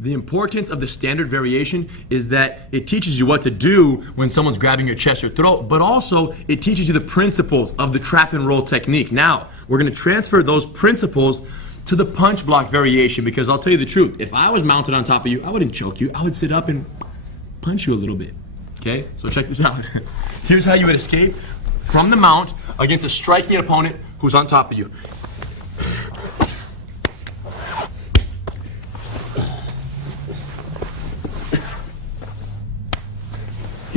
The importance of the standard variation is that it teaches you what to do when someone's grabbing your chest or throat, but also it teaches you the principles of the trap and roll technique. Now, we're going to transfer those principles to the punch block variation, because I'll tell you the truth. If I was mounted on top of you, I wouldn't choke you. I would sit up and punch you a little bit. Okay? So check this out. Here's how you would escape from the mount against a striking opponent who's on top of you.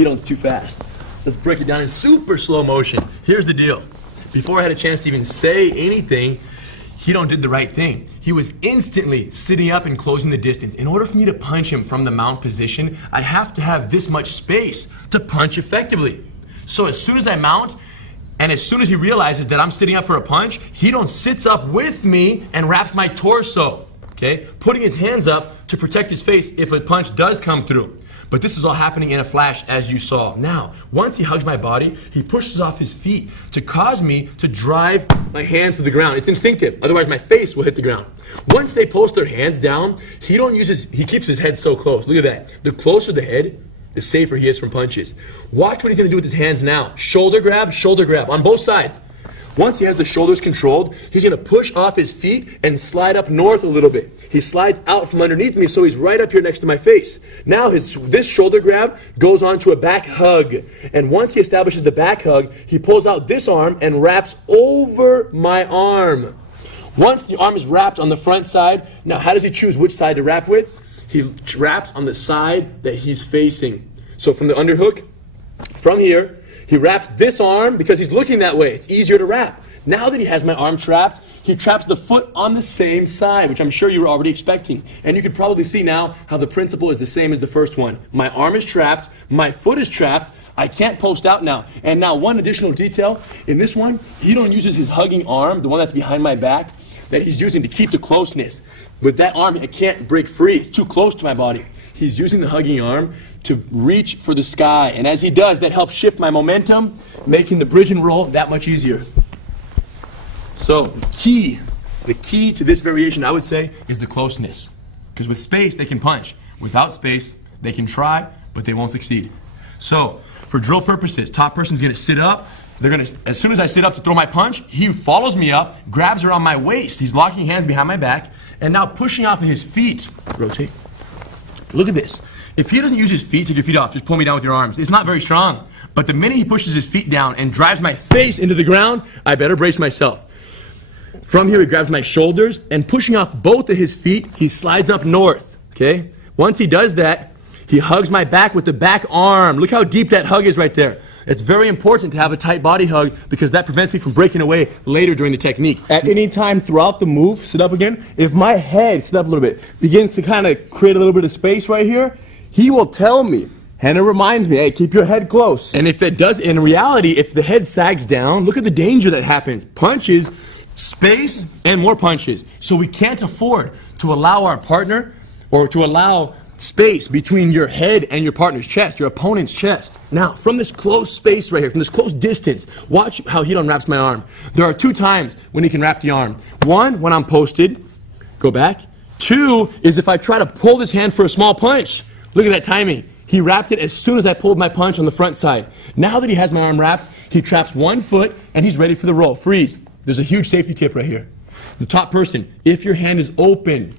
It's too fast. Let's break it down in super slow motion. Here's the deal. Before I had a chance to even say anything, Hidon did the right thing. He was instantly sitting up and closing the distance. In order for me to punch him from the mount position, I have to have this much space to punch effectively. So as soon as I mount, and as soon as he realizes that I'm sitting up for a punch, Hidon sits up with me and wraps my torso, okay? Putting his hands up to protect his face if a punch does come through. But this is all happening in a flash, as you saw. Now, once he hugs my body, he pushes off his feet to cause me to drive my hands to the ground. It's instinctive, otherwise my face will hit the ground. Once they post their hands down, he keeps his head so close. Look at that. The closer the head, the safer he is from punches. Watch what he's gonna do with his hands now. Shoulder grab, on both sides. Once he has the shoulders controlled, he's gonna push off his feet and slide up north a little bit. He slides out from underneath me, so he's right up here next to my face. Now this shoulder grab goes on to a back hug. And once he establishes the back hug, he pulls out this arm and wraps over my arm. Once the arm is wrapped on the front side, now how does he choose which side to wrap with? He wraps on the side that he's facing. So from the underhook, from here, he wraps this arm because he's looking that way. It's easier to wrap. Now that he has my arm trapped, he traps the foot on the same side, which I'm sure you were already expecting. And you could probably see now how the principle is the same as the first one. My arm is trapped, my foot is trapped, I can't post out now. And now one additional detail, in this one, Hidon uses his hugging arm, the one that's behind my back, that he's using to keep the closeness. With that arm, I can't break free. It's too close to my body. He's using the hugging arm to reach for the sky. And as he does, that helps shift my momentum, making the bridge and roll that much easier. So the key to this variation, I would say, is the closeness. Because with space, they can punch. Without space, they can try, but they won't succeed. So for drill purposes, top person's gonna sit up. They're gonna, as soon as I sit up to throw my punch, he follows me up, grabs around my waist. He's locking hands behind my back, and now pushing off of his feet. Rotate. Look at this. If he doesn't use his feet, take your feet off, just pull me down with your arms. It's not very strong. But the minute he pushes his feet down and drives my face into the ground, I better brace myself. From here, he grabs my shoulders, and pushing off both of his feet, he slides up north, okay? Once he does that, he hugs my back with the back arm. Look how deep that hug is right there. It's very important to have a tight body hug because that prevents me from breaking away later during the technique. At any time throughout the move, sit up again, if my head, sit up a little bit, begins to kind of create a little bit of space right here, he will tell me, and it reminds me, hey, keep your head close. And if it does, in reality, if the head sags down, look at the danger that happens. Punches, space, and more punches. So we can't afford to allow our partner, or to allow space between your head and your partner's chest, your opponent's chest. Now, from this close space right here, from this close distance, watch how Hidon wraps my arm. There are 2 times when he can wrap the arm. 1, when I'm posted, go back. 2 is if I try to pull this hand for a small punch. Look at that timing. He wrapped it as soon as I pulled my punch on the front side. Now that he has my arm wrapped, he traps 1 foot and he's ready for the roll. Freeze. There's a huge safety tip right here. The top person, if your hand is open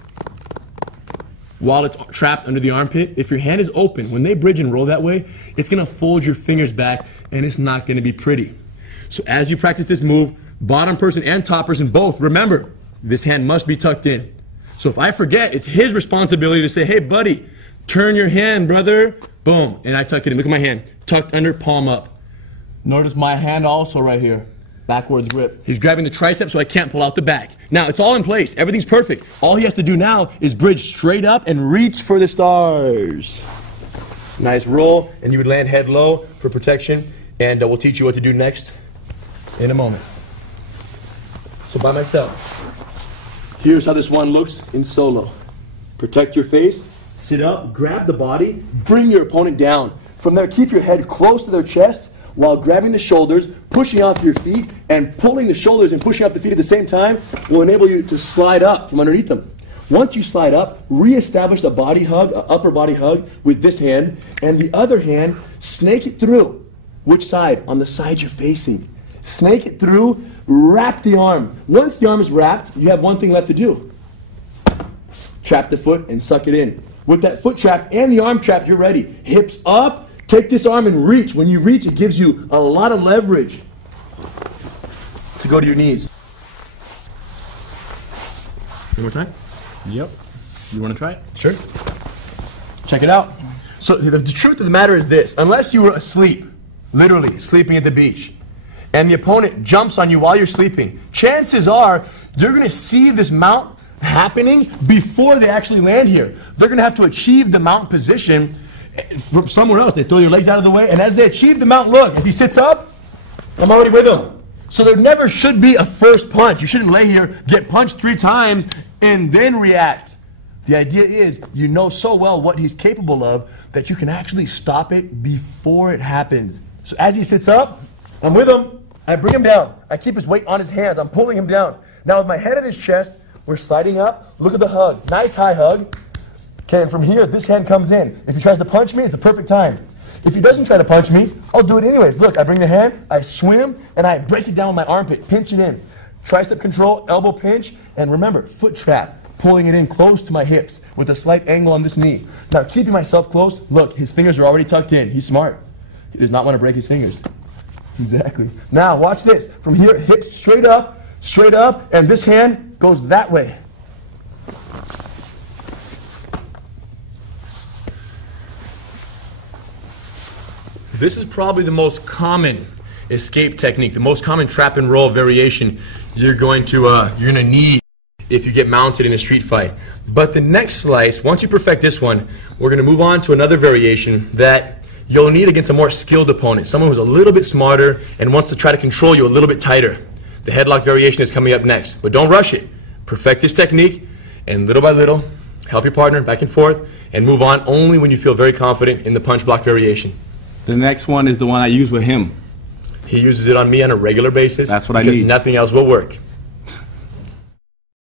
while it's trapped under the armpit, if your hand is open, when they bridge and roll that way, it's going to fold your fingers back and it's not going to be pretty. So as you practice this move, bottom person and top person both, remember, this hand must be tucked in. So if I forget, it's his responsibility to say, hey buddy, turn your hand, brother. Boom. And I tuck it in. Look at my hand. Tucked under, palm up. Notice my hand also right here. Backwards grip. He's grabbing the tricep so I can't pull out the back. Now, it's all in place. Everything's perfect. All he has to do now is bridge straight up and reach for the stars. Nice roll. And you would land head low for protection. And we'll teach you what to do next in a moment. So by myself, here's how this one looks in solo. Protect your face. Sit up, grab the body, bring your opponent down. From there, keep your head close to their chest while grabbing the shoulders, pushing off your feet, and pulling the shoulders and pushing up the feet at the same time will enable you to slide up from underneath them. Once you slide up, reestablish a body hug, an upper body hug with this hand, and the other hand, snake it through. Which side? On the side you're facing. Snake it through, wrap the arm. Once the arm is wrapped, you have one thing left to do. Trap the foot and suck it in. With that foot trap and the arm trap, you're ready. Hips up, take this arm and reach. When you reach, it gives you a lot of leverage to go to your knees. One more time? Yep. You want to try it? Sure. Check it out. So the truth of the matter is this. Unless you were asleep, literally sleeping at the beach, and the opponent jumps on you while you're sleeping, chances are you're going to see this mount happening before they actually land here. They're going to have to achieve the mount position from somewhere else. They throw your legs out of the way, and as they achieve the mount, look, as he sits up, I'm already with him. So there never should be a first punch. You shouldn't lay here, get punched 3 times, and then react. The idea is you know so well what he's capable of that you can actually stop it before it happens. So as he sits up, I'm with him. I bring him down. I keep his weight on his hands. I'm pulling him down. Now with my head in his chest, we're sliding up. Look at the hug. Nice high hug. Okay, and from here, this hand comes in. If he tries to punch me, it's a perfect time. If he doesn't try to punch me, I'll do it anyways. Look, I bring the hand, I swim, and I break it down with my armpit, pinch it in. Tricep control, elbow pinch, and remember, foot trap, pulling it in close to my hips with a slight angle on this knee. Now, keeping myself close, look, his fingers are already tucked in. He's smart. He does not want to break his fingers. Exactly. Now, watch this. From here, hips straight up, and this hand goes that way. This is probably the most common escape technique, the most common trap and roll variation you're going to need if you get mounted in a street fight. But the next slice, once you perfect this one, we're going to move on to another variation that you'll need against a more skilled opponent, someone who's a little bit smarter and wants to try to control you a little bit tighter. The headlock variation is coming up next, but don't rush it. Perfect this technique, and little by little, help your partner back and forth, and move on only when you feel very confident in the punch block variation. The next one is the one I use with him. He uses it on me on a regular basis. That's what I need. Because nothing else will work.